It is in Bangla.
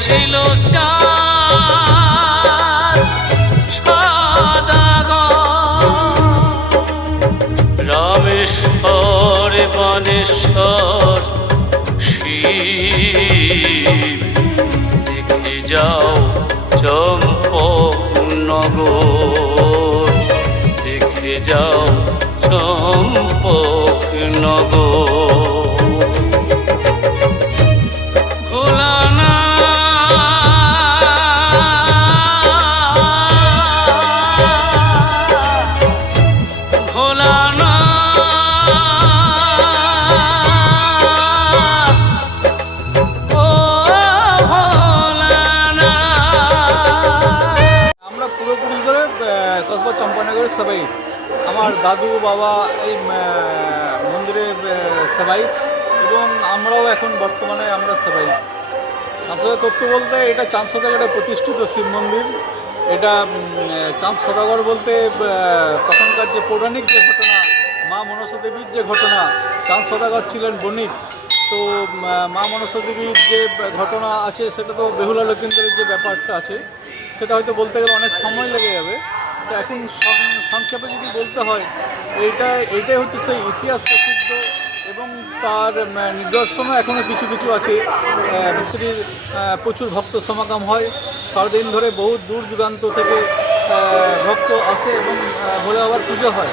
ছিল চাঁদ সদাগর, রামেশ্বর বানেশ্বর শিব, দেখে যাও চম্পকনগর, দেখে যাও চম্পকনগর। কসবা চম্পানগরের সবাই, আমার দাদু বাবা এই মন্দিরে সবাই, এবং আমরাও এখন বর্তমানে আমরা সবাই। সাংস্কৃতিক তত্ত্ব বলতে এটা চাঁদ সদাগরে প্রতিষ্ঠিত শিব মন্দির। এটা চাঁদ সদাগর বলতে তখনকার যে পৌরাণিক যে ঘটনা, মা মনসা দেবীর যে ঘটনা, চাঁদ সদাগর ছিলেন বণিক। তো মা মনসা দেবীর যে ঘটনা আছে সেটা তো বেহুলা লক্ষিন্দরের যে ব্যাপারটা আছে সেটা হয়তো বলতে গেলে অনেক সময় লেগে যাবে। তো এখন সংক্ষেপে যদি বলতে হয়, এইটাই হচ্ছে সেই ইতিহাস প্রসিদ্ধ, এবং তার নিদর্শনও এখনও কিছু কিছু আছে। ভিতরে প্রচুর ভক্ত সমাগম হয়, সারাদিন ধরে বহু দূর দূরান্ত থেকে ভক্ত আসে এবং ভোলে বাবার পুজো হয়।